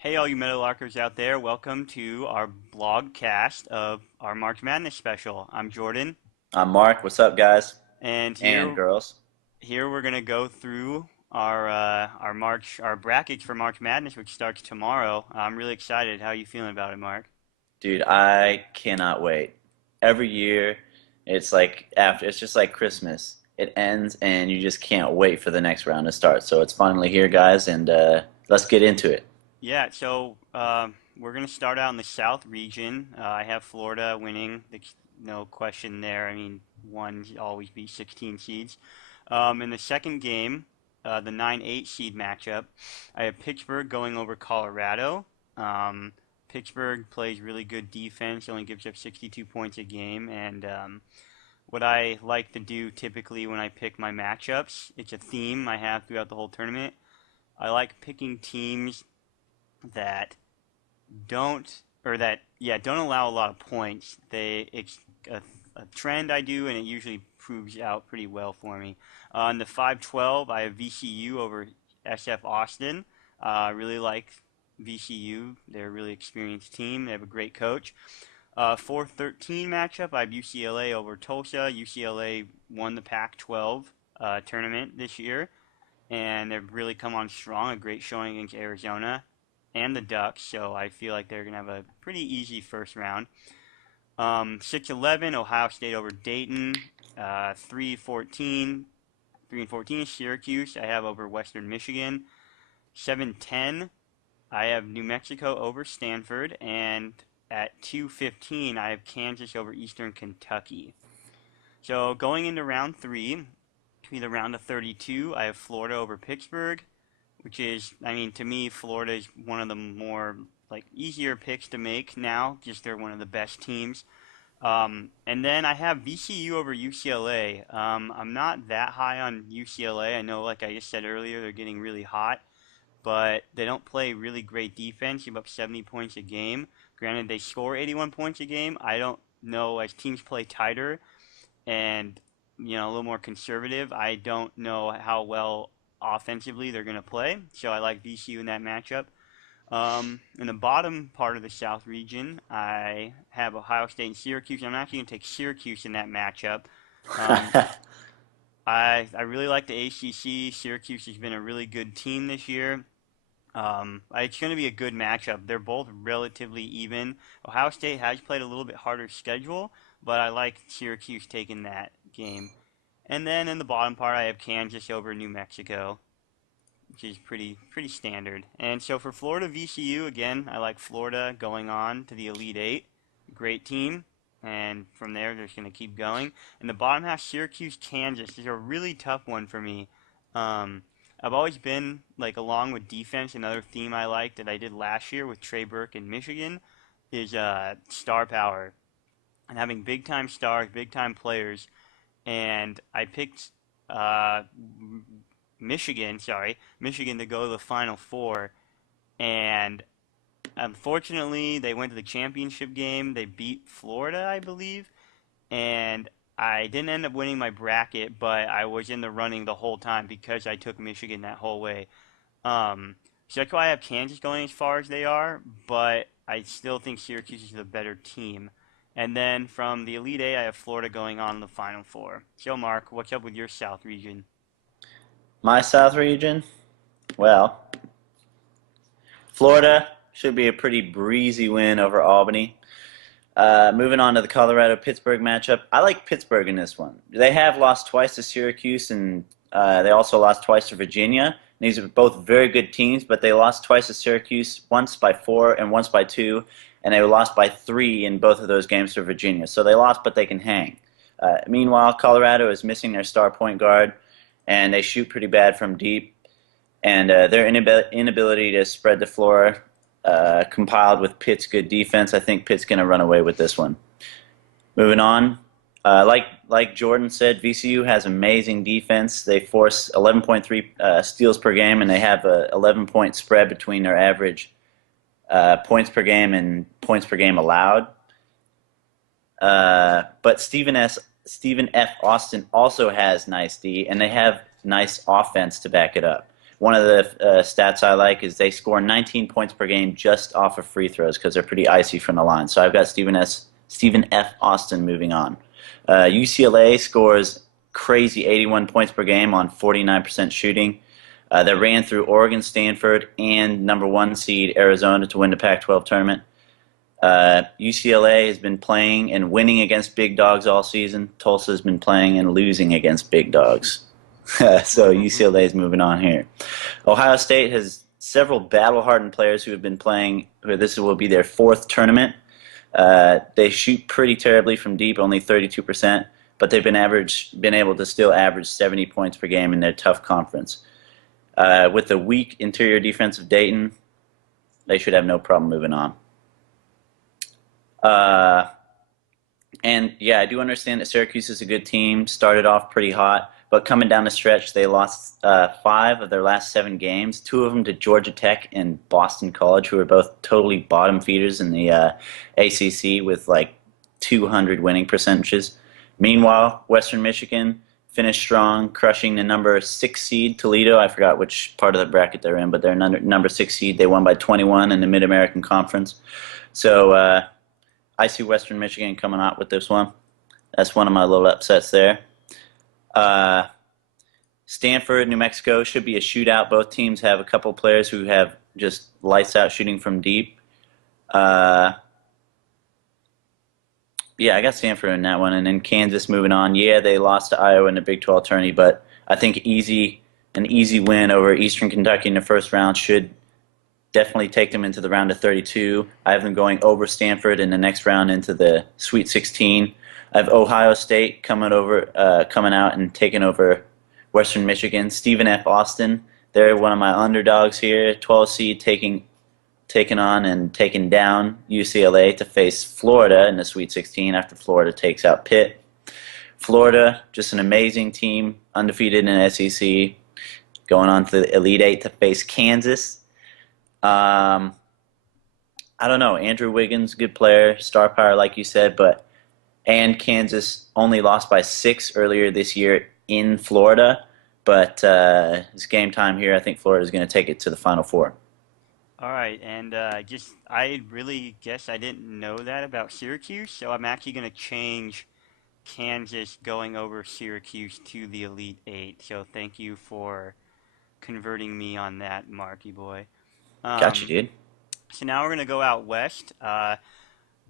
Hey, all you Meadowlarkers out there, welcome to our blog cast of our March Madness special. I'm Jordan, I'm Mark. What's up, guys and and here girls? here we're gonna go through our brackets for March Madness, which starts tomorrow. I'm really excited. How are you feeling about it, Mark? Dude, I cannot wait. Every year, it's just like Christmas. It ends, and you just can't wait for the next round to start. So it's finally here, guys, and let's get into it. Yeah, we're gonna start out in the South region. I have Florida winning. No question there. I mean, one always beats 16 seeds. In the second game, the 9-8 seed matchup, I have Pittsburgh going over Colorado. Um, Pittsburgh plays really good defense, only gives up 62 points a game, and what I like to do typically when I pick my matchups, it's a theme I have throughout the whole tournament. I like picking teams that don't allow a lot of points. It's a trend I do, and it usually proves out pretty well for me. On the 5-12, I have VCU over SF Austin. I really like VCU. They're a really experienced team. They have a great coach. 4-13 matchup, I have UCLA over Tulsa. UCLA won the Pac-12 tournament this year, and they've really come on strong. A great showing against Arizona and the Ducks, so I feel like they're going to have a pretty easy first round. 6-11, Ohio State over Dayton. 3-14, 3-14 is Syracuse. I have over Western Michigan. 7-10, I have New Mexico over Stanford. And at 2-15, I have Kansas over Eastern Kentucky. So going into round three, to be the round of 32, I have Florida over Pittsburgh, which is, I mean, to me, Florida is one of the more like easier picks to make now. Just they're one of the best teams. And then I have VCU over UCLA. I'm not that high on UCLA. I know, like I just said earlier, they're getting really hot, but they don't play really great defense. Give up 70 points a game. Granted, they score 81 points a game. I don't know, as teams play tighter and a little more conservative, I don't know how well offensively they're going to play. So I like VCU in that matchup. In the bottom part of the South region, I have Ohio State and Syracuse. I'm actually going to take Syracuse in that matchup. Um, I really like the ACC. Syracuse has been a really good team this year. It's going to be a good matchup. They're both relatively even. Ohio State has played a little bit harder schedule, but I like Syracuse taking that game. And then in the bottom part, I have Kansas over New Mexico, which is pretty standard. And so for Florida VCU, again, I like Florida going on to the Elite Eight. Great team. And from there, they're just going to keep going. In the bottom half, Syracuse, Kansas is a really tough one for me. Um, I've always been, like, along with defense, another theme I like that I did last year with Trey Burke in Michigan is star power and having big time stars, big time players. And I picked uh, Michigan to go to the Final Four, and unfortunately, they went to the championship game. They beat Florida, I believe, and I didn't end up winning my bracket, but I was in the running the whole time because I took Michigan that whole way. Um, so that's why I have Kansas going as far as they are, but I still think Syracuse is the better team. And then from the Elite Eight, I have Florida going on the Final Four. So, Mark, what's up with your South region? My South region, well, Florida should be a pretty breezy win over Albany. Moving on to the Colorado Pittsburgh matchup, I like Pittsburgh in this one. They have lost twice to Syracuse, and they also lost twice to Virginia. These are both very good teams, but they lost twice to Syracuse, once by 4 and once by 2, and they were lost by 3 in both of those games to Virginia. So they lost, but they can hang. Meanwhile, Colorado is missing their star point guard, and they shoot pretty bad from deep. And their inability to spread the floor, compiled with Pitt's good defense, I think Pitt's going to run away with this one. Moving on, like Jordan said, VCU has amazing defense. They force 11.3 steals per game, and they have a 11-point spread between their average points per game and points per game allowed. But Stephen F. Austin also has nice D, and they have nice offense to back it up. One of the stats I like is they score 19 points per game just off of free throws because they're pretty icy from the line. So I've got Stephen F. Austin moving on. UCLA scores crazy 81 points per game on 49% shooting. They ran through Oregon, Stanford, and number one seed Arizona to win the Pac-12 tournament. UCLA has been playing and winning against big dogs all season. Tulsa has been playing and losing against big dogs. So UCLA is moving on here. Ohio State has several battle-hardened players who have been playing. This will be their fourth tournament. They shoot pretty terribly from deep, only 32%, but they've been able to still average 70 points per game in their tough conference. With the weak interior defense of Dayton, they should have no problem moving on. Uh, and yeah, I do understand that Syracuse is a good team. Started off pretty hot, but coming down the stretch, they lost 5 of their last 7 games. 2 of them to Georgia Tech and Boston College, who are both totally bottom feeders in the ACC with like 200 winning percentages. Meanwhile, Western Michigan finished strong, crushing the number 6 seed Toledo. I forgot which part of the bracket they're in, but they're number 6 seed. They won by 21 in the Mid American Conference. So I see Western Michigan coming out with this one. That's one of my little upsets there. Uh, Stanford, New Mexico should be a shootout. Both teams have a couple players who have just lights out shooting from deep. Uh, yeah, I got Stanford in that one. And then Kansas moving on. Yeah, they lost to Iowa in the Big 12 tourney, but I think an easy win over Eastern Kentucky in the first round should definitely take them into the round of 32. I have them going over Stanford in the next round into the Sweet 16. I have Ohio State coming out and taking over Western Michigan. Stephen F. Austin, they're one of my underdogs here. 12 seed taking on and taking down UCLA to face Florida in the Sweet 16 after Florida takes out Pitt. Florida, just an amazing team, undefeated in the SEC, going on to the Elite Eight to face Kansas. Um, I don't know. Andrew Wiggins, good player, star power, like you said, and Kansas only lost by 6 earlier this year in Florida. But it's game time here. I think Florida is going to take it to the Final Four. All right, and I really guess I didn't know that about Syracuse, so I'm actually going to change Kansas going over Syracuse to the Elite Eight. So thank you for converting me on that, Marky boy. Got you, Um, dude. so now we're going to go out west.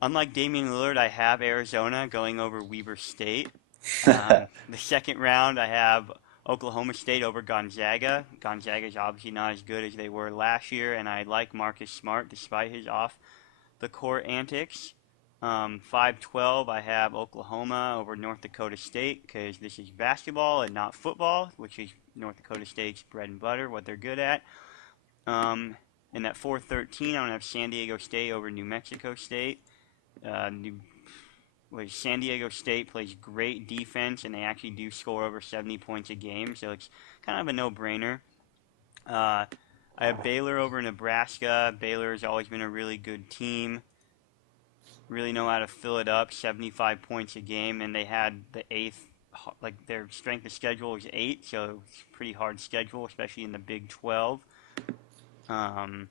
Unlike Damian Lillard, I have Arizona going over Weber State. The second round, I have Oklahoma State over Gonzaga. Gonzaga is obviously not as good as they were last year, and I like Marcus Smart despite his off the court antics. 5-12, I have Oklahoma over North Dakota State because this is basketball and not football, which is North Dakota State's bread and butter, what they're good at. Um, and at 4-13, I'm going to have San Diego State over New Mexico State. New San Diego State plays great defense, and they actually do score over 70 points a game, so it's kind of a no-brainer. Uh, I have Baylor over Nebraska. Baylor has always been a really good team. Really know how to fill it up, 75 points a game, and they had the eighth, like their strength of schedule is 8, so it's a pretty hard schedule, especially in the Big 12. Um,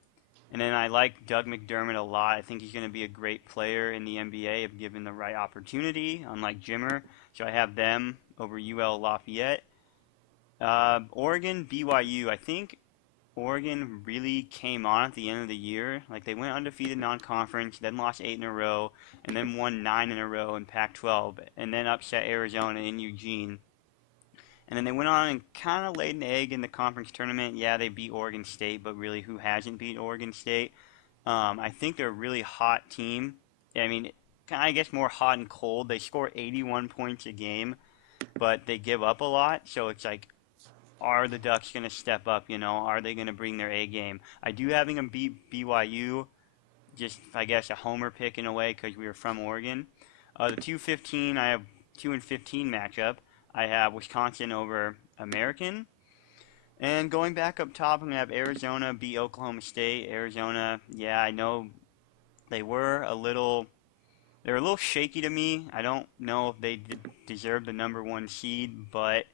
and then I like Doug McDermott a lot. I think he's going to be a great player in the NBA if given the right opportunity, unlike Jimmer. So I have them over UL Lafayette. Oregon, BYU. I think Oregon really came on at the end of the year. Like they went undefeated non-conference, then lost 8 in a row, and then won 9 in a row in Pac-12, and then upset Arizona in Eugene. And then they went on and kind of laid an egg in the conference tournament. Yeah, they beat Oregon State, but really, who hasn't beat Oregon State? I think they're a really hot team. I mean, I guess more hot and cold. They score 81 points a game, but they give up a lot. So it's like, are the Ducks going to step up? Are they going to bring their A game? I do having them beat BYU, just I guess a homer pick in a way because we were from Oregon. The 2-15, I have 2-15 matchup. I have Wisconsin over American. And going back up top, I'm going to have Arizona beat Oklahoma State. Arizona, yeah, I know they were a little they're a little shaky to me. I don't know if they deserve the number 1 seed, but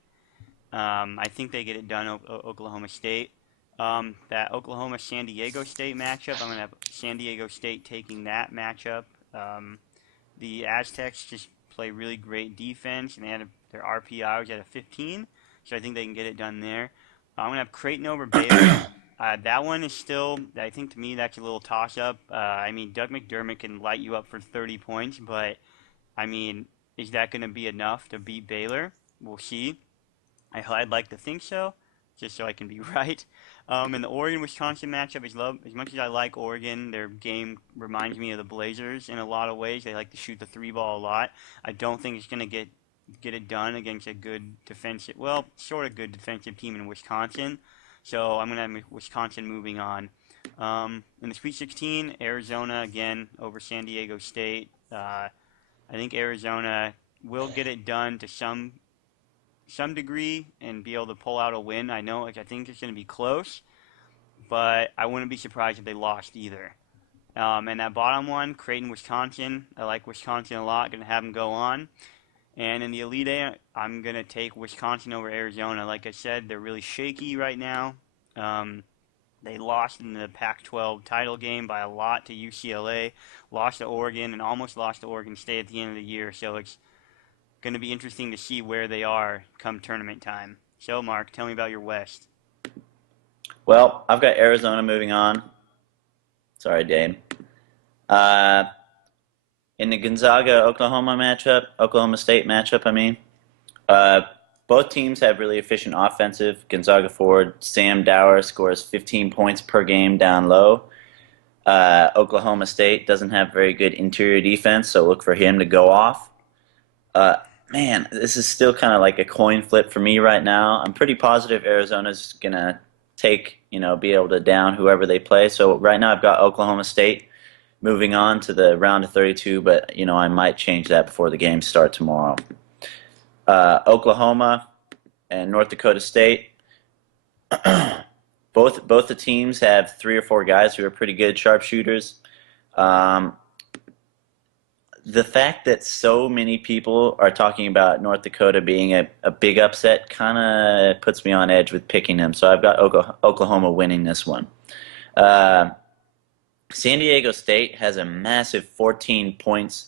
I think they get it done, Oklahoma State. That Oklahoma San Diego State matchup, I'm gonna have San Diego State taking that matchup. Um, the Aztecs just play really great defense, and they had their RPI was at a 15, so I think they can get it done there. I'm gonna have Creighton over Baylor. That one is still, I think to me, that's a little toss up. I mean, Doug McDermott can light you up for 30 points, but I mean, is that going to be enough to beat Baylor? We'll see. I'd like to think so, just so I can be right. And the Oregon-Wisconsin matchup is love. As much as I like Oregon, their game reminds me of the Blazers in a lot of ways. They like to shoot the three ball a lot. I don't think it's going to get it done against a good defensive, well, sort of good defensive team in Wisconsin. So I'm going to have Wisconsin moving on. In the Sweet 16, Arizona again over San Diego State. I think Arizona will get it done to some degree and be able to pull out a win. I think it's going to be close, but I wouldn't be surprised if they lost either. And that bottom one, Creighton, Wisconsin. I like Wisconsin a lot. Going to have them go on. And in the Elite Eight, I'm going to take Wisconsin over Arizona. Like I said, they're really shaky right now. Um, they lost in the Pac-12 title game by a lot to UCLA, lost to Oregon, and almost lost to Oregon State at the end of the year. So it's going to be interesting to see where they are come tournament time. So, Mark, tell me about your West. Well, I've got Arizona moving on. Sorry, Dane. Uh, in the Oklahoma State matchup, I mean, uh, both teams have really efficient offensive. Gonzaga forward Sam Dower scores 15 points per game down low. Oklahoma State doesn't have very good interior defense, so look for him to go off. Uh, Man, this is still kind of like a coin flip for me right now. I'm pretty positive Arizona's gonna be able to down whoever they play. So right now I've got Oklahoma State moving on to the round of 32, but I might change that before the games start tomorrow. Oklahoma and North Dakota State. Both the teams have 3 or 4 guys who are pretty good sharpshooters. Um, the fact that so many people are talking about North Dakota being a big upset kind of puts me on edge with picking them. So I've got Oklahoma winning this one. Uh, San Diego State has a massive 14 points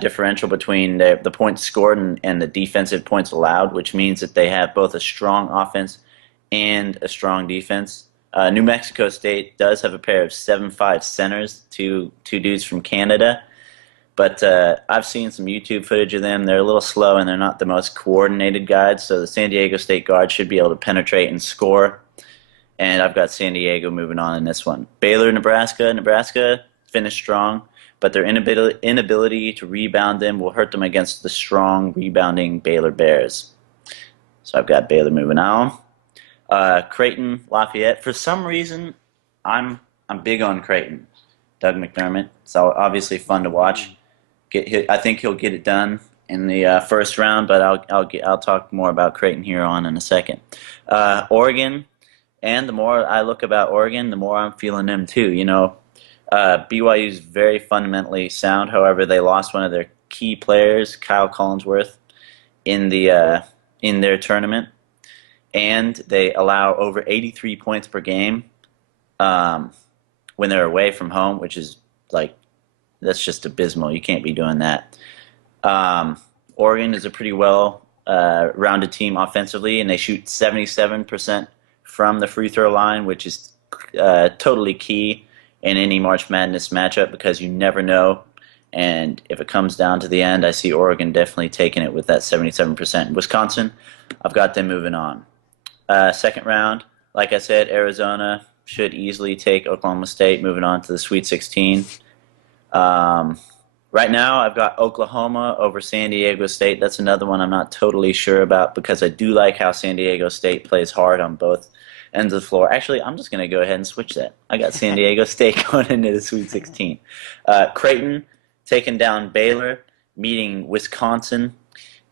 differential between the points scored and the defensive points allowed, which means that they have both a strong offense and a strong defense. New Mexico State does have a pair of 7'5" centers, two dudes from Canada. But I've seen some YouTube footage of them. They're a little slow and they're not the most coordinated guys. So the San Diego State guard should be able to penetrate and score. And I've got San Diego moving on in this one. Baylor, Nebraska. Nebraska finished strong, but their inability to rebound them will hurt them against the strong rebounding Baylor Bears. So I've got Baylor moving on. Creighton, Lafayette. For some reason, I'm big on Creighton. Doug McDermott. So obviously fun to watch. I think he'll get it done in the first round, but I'll talk more about Creighton here on in a second. Oregon, and the more I look about Oregon, the more I'm feeling them too. BYU is very fundamentally sound. However, they lost one of their key players, Kyle Collinsworth, in their tournament, and they allow over 83 points per game when they're away from home, which is like that's just abysmal. You can't be doing that. Oregon is a pretty well rounded team offensively, and they shoot 77% from the free throw line, which is totally key in any March Madness matchup because you never know. And if it comes down to the end, I see Oregon definitely taking it with that 77%. Wisconsin, I've got them moving on. Second round, like I said, Arizona should easily take Oklahoma State, moving on to the Sweet 16. Right now, I've got Oklahoma over San Diego State. That's another one I'm not totally sure about because I do like how San Diego State plays hard on both ends of the floor. Actually, I'm just going to go ahead and switch that. I got San Diego State going into the Sweet 16. Creighton taking down Baylor, meeting Wisconsin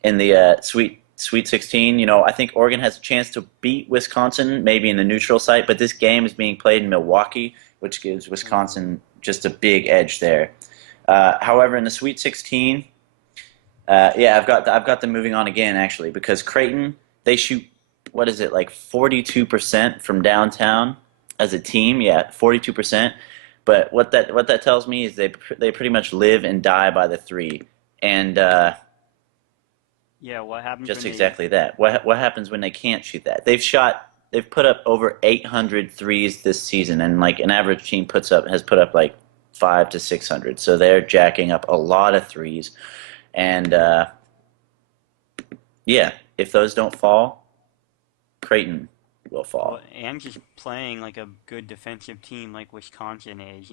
in the Sweet 16. I think Oregon has a chance to beat Wisconsin, maybe in the neutral site, but this game is being played in Milwaukee, which gives Wisconsin just a big edge there. However, in the Sweet 16, I've got them moving on again actually because Creighton they shoot what is it, like 42% from downtown as a team? Yeah, 42%. But what that tells me is they pretty much live and die by the three, and Yeah, what happens just when they exactly that. What happens when they can't shoot that? They've put up over 800 threes this season, and like an average team has put up like 5 to 600. So they're jacking up a lot of threes, and yeah, if those don't fall, Creighton will well, fall. and just playing like a good defensive team like Wisconsin is,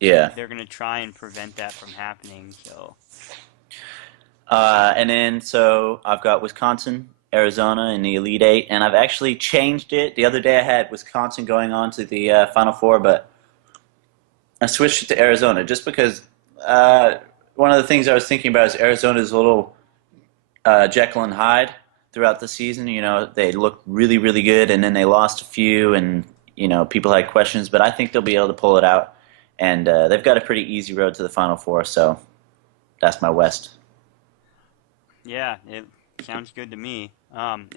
Yeah. they're gonna try and prevent that from happening. So And then so I've got Wisconsin, Arizona in the Elite Eight, and I've actually changed it. The other day I had Wisconsin going on to the Final Four, but I switched it to Arizona just because uh, one of the things I was thinking about is Arizona's a little Jekyll and Hyde throughout the season. They looked really, really good, and then they lost a few, and people had questions, but I think they'll be able to pull it out, and they've got a pretty easy road to the Final Four, so that's my West. yeah, it sounds good to me.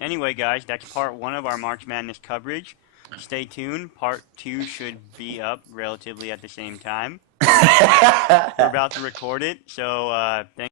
Anyway, guys, that's part one of our March Madness coverage. Stay tuned. Part two should be up relatively at the same time. We're about to record it, so thank